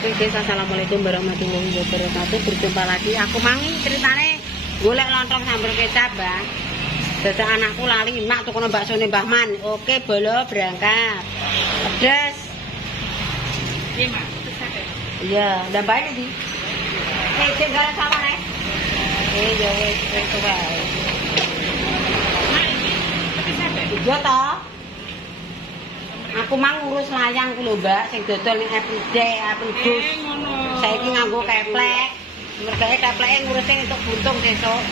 Oke guys, assalamualaikum warahmatullahi wabarakatuh. Berjumpa lagi. Aku mangi ceritane golek lontong sambal kecap, Bang. Dadak anakku lali mak tukono baksone Mbah Man. Oke, bolo berangkat. Pedes. Iya, Mak. Iya, ndak bae iki. Cek gareng sawah ae. Ya wis, itu wae. Mak, ini pedes apa? Iya toh. Aku mang ngurus layang ku lho, Mbak, sing dodol ning everyday, apel jus. Ngono. Saiki nganggo keplek. Mergae kepleke ngurusin untuk buntung sesuk.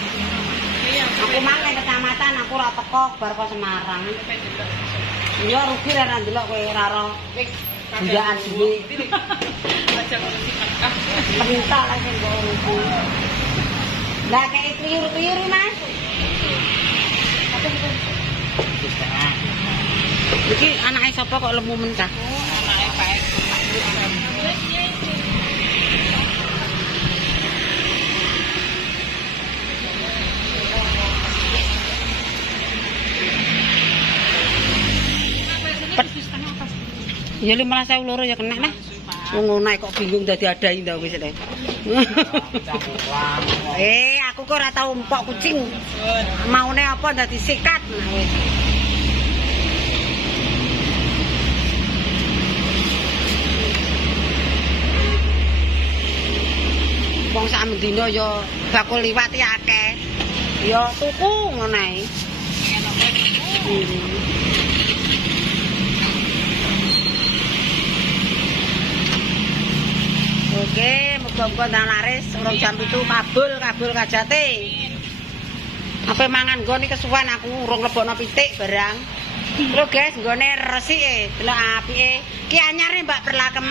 Iya, Aku mang ning kecamatan, aku ora teko bar kok Semarang. Iya rugi ra ndelok kowe ora ro. Bundakan dhewe. Aja ngurusi Mekah. Perintah lah sing kok urusi. Lah kayak kliyur-kliyur Mas. Iki anake sapa kok lemu mentah? Anake baik. Ya 15.000 loro ya kena nah. Wong ngono kok bingung dadi adai ndak wis rek. Aku kok ora tau empok kucing. Maune apa dadi sikat nah wis. Wong sak mendina ya bakul liwat ya akeh. Ya tuku ngono ae. Oke, muga-muga ndang laris urung jam 7 kabul kajate. Apa mangan nggon iki kesuwen aku urung lebokno pitik barang. Lho guys, nggone resike, delok apike. Ki anyar e Mbak Perlakem.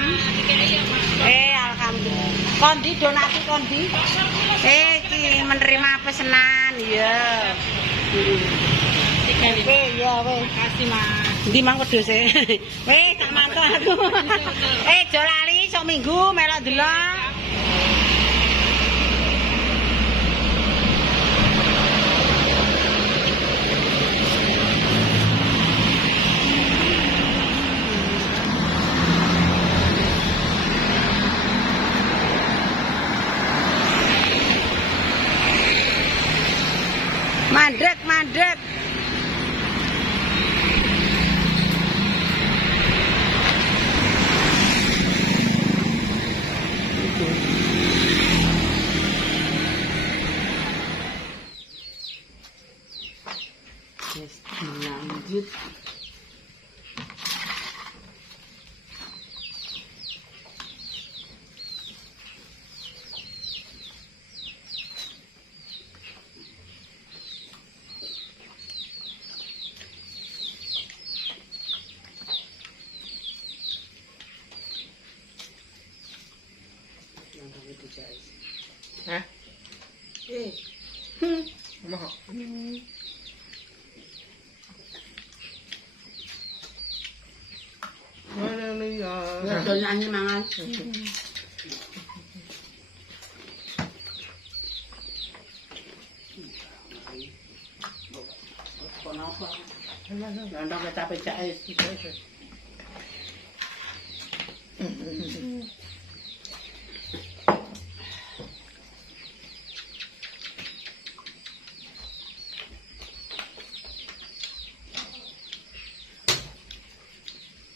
Alhamdulillah. Kondi donasi kondi. Ki menerima pesanan ya. Oke, ya wes. Makasih, Mas. Ndi mang wedhuse. Wes, tak mantu aku. Jo lali sok minggu melok delok. Mandek. Yes, lanjut. Hah? Mau. Mana nih ya? Ya nyanyi mangan. Kenapa? Landang pecah-pecah es.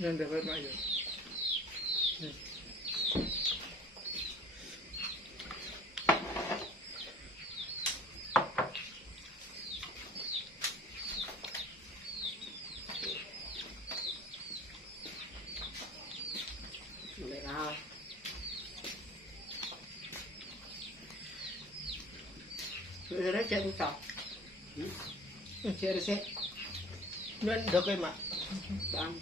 Yang dapat Mak ya. Sebenarnya cek usah. Cek resep. Dan dapat Mak. Bang.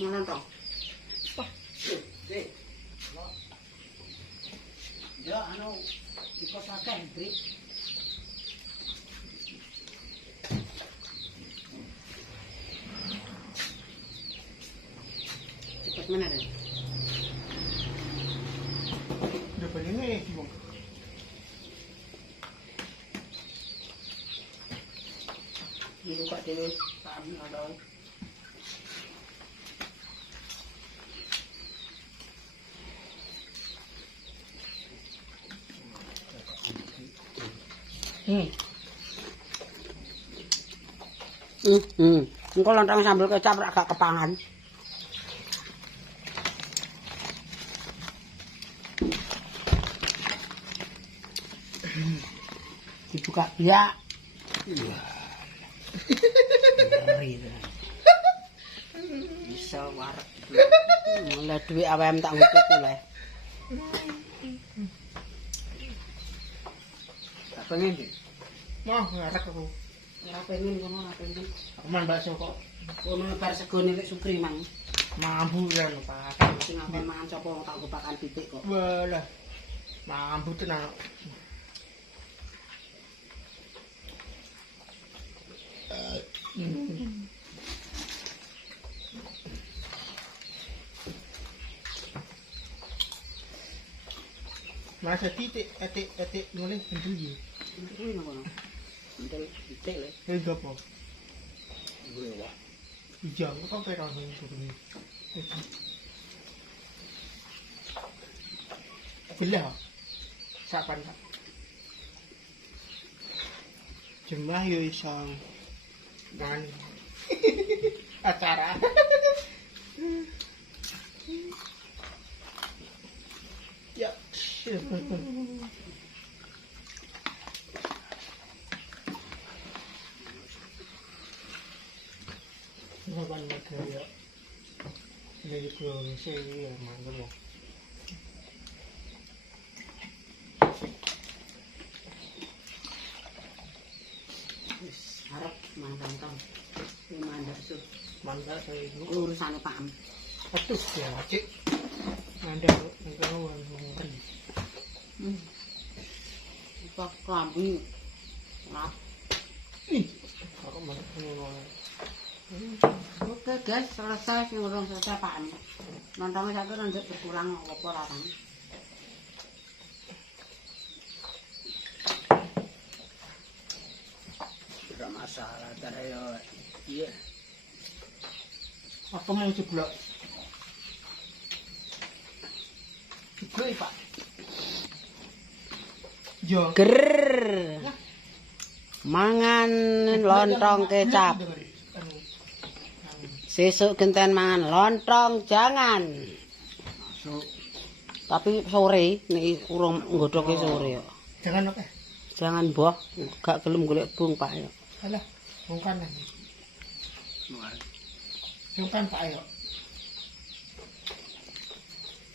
Ngono to. Ya anu ikut akeh, Hendrik. Cepet mana deh? ini bung. Ini kok dulu kami ada. Engko lontong sambel kecap rak gak kepangan. Dibuka ya. Bisa warek. Mulai duit AWM tak ngutuku le. Tak pengen sih. Mau ngarek aku. Ora pengen ngono, ora pengen. Aku man bakso kok. Ono bar segone lek Supri mang. Mambu kan Pak. Sing ngakon mangan sapa tak gopakan pitik kok. Walah. Mambu tenan. Masa titik etik mulai bentul ya. Kuwi nang kono. Entel pitik le. Hei gapo. Gue wae. Ijang kok perang itu ini. Belah. Sapan tak. Jemaah yo isang dan acara. Ya. Ngapain mereka ya? Dari pulau saya ya mantap loh. Harap mantap. Ini mandar su. Mantap saya itu. Urusane Pak Am. Atus ya, cik. Mantap, mantap ngeri. Pak klambi. Nah, Aku mau ngono. oke guys, selesai ngurung selesai Pak Am. Nontongnya satu nanti berkurang apa larang. Tidak masalah, cara ya. Iya. Apa mau jeblok? Jeblok Pak. Yo. Ger. Mangan lontong kecap. Sesuk genten mangan lontong jangan. Tapi sore nek urung nggodhoke sore yo. Jangan oke. Jangan boh, gak gelem golek bung Pak yo. Alah, bungkan lah. Bungkan Pak ayo.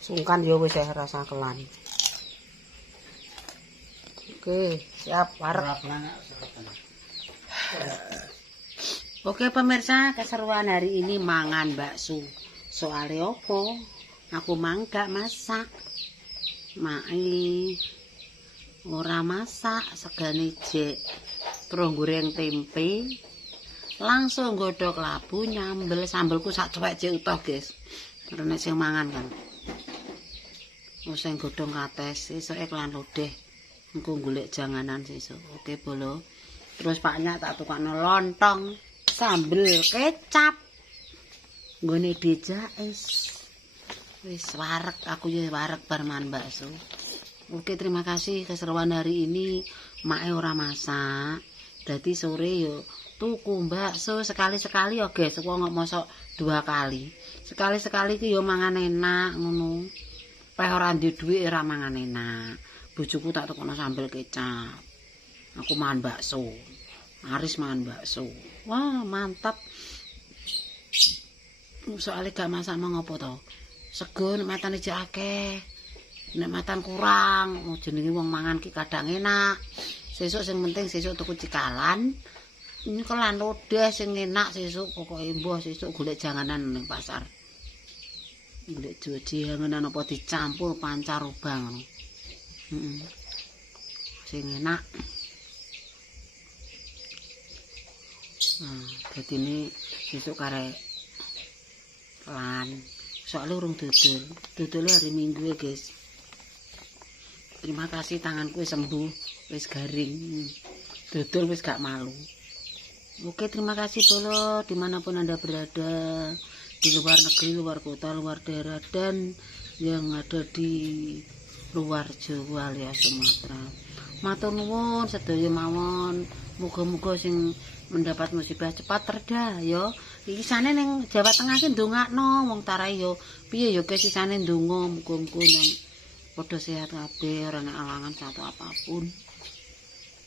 Sungkan yo wis rasa kelan. Oke, siap warek. Oke pemirsa, keseruan hari ini mangan bakso. Soalnya opo? Aku mangga masak. Mai ora masak, segane jek. Terus goreng tempe. Langsung godhog labu nyambel sambelku sak cuek jek utuh, guys. Karena sing mangan kan. Wis sing godhong kates, sesuk iklan lodeh. Engko golek janganan sesuk. Oke, bolo. Terus paknya tak tukakno lontong sambel kecap. Nggone DJS. Wis warek, aku ya warek bar mangan bakso. Oke, terima kasih keseruan hari ini. Make ora masak. Dadi sore yo tuku bakso sekali-sekali ya, guys. Kok nggak mosok 2 kali. Sekali-sekali ki yo mangan enak ngono. Peh ora ndek dhuwit ora mangan enak. Bojoku tak tukono sambel kecap. Aku mangan bakso. Aris mangan bakso. Wah, mantap. Soalnya gak masak mau ngopo to? Sego nek matane jek akeh. Nek matan kurang, jenenge wong mangan ki kadang enak. Sesuk sing penting sesuk tuku cikalan. Ini kelan lodeh sing enak sesuk pokoke mbah sesuk golek janganan ning pasar. Golek janganan apa dicampur pancaroba ngono. Sing enak. Nah, jadi ini sesuk karek lan. Soalnya urung dudul. Dudulnya hari Minggu ya, guys. Terima kasih tanganku wis sembuh, wis garing. Dodol wis gak malu. Oke, terima kasih Bolo dimanapun Anda berada, di luar negeri, luar kota, luar daerah, dan yang ada di luar Jawa alias Sumatera. Matur nuwun sedaya mawon, muga-muga sing mendapat musibah cepat reda ya. Iki sane ning Jawa Tengah ki ndongakno wong tarai yo. Piye yo guys sisane ndonga muga-muga nang padha sehat kabeh, ora ana alangan satu apapun.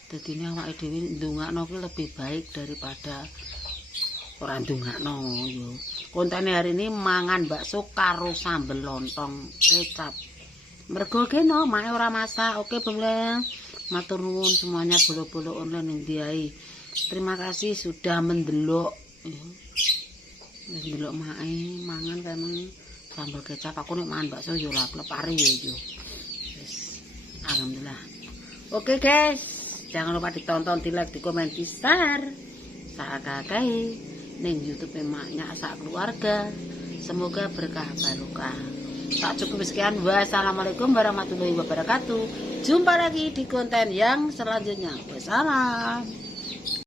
Dadi awake dhewe ndongakno ki lebih baik daripada ora ndongakno yo. Kontene hari ini mangan bakso karo sambel lontong kecap. Mergo kene mae ora masak. Oke, Bang. Matur nuwun semuanya bolo-bolo online yang diai. Terima kasih sudah mendelok. Wis ndelok mae mangan kae sambel kecap. Aku nek mangan bakso yo lepare yo. Wis alhamdulillah. Oke, guys. Jangan lupa ditonton, di like, di komen, di share. Sakai ning YouTube emaknya sak keluarga. Semoga berkah barokah. Tak cukup sekian. Wassalamualaikum warahmatullahi wabarakatuh. Jumpa lagi di konten yang selanjutnya. Wassalam.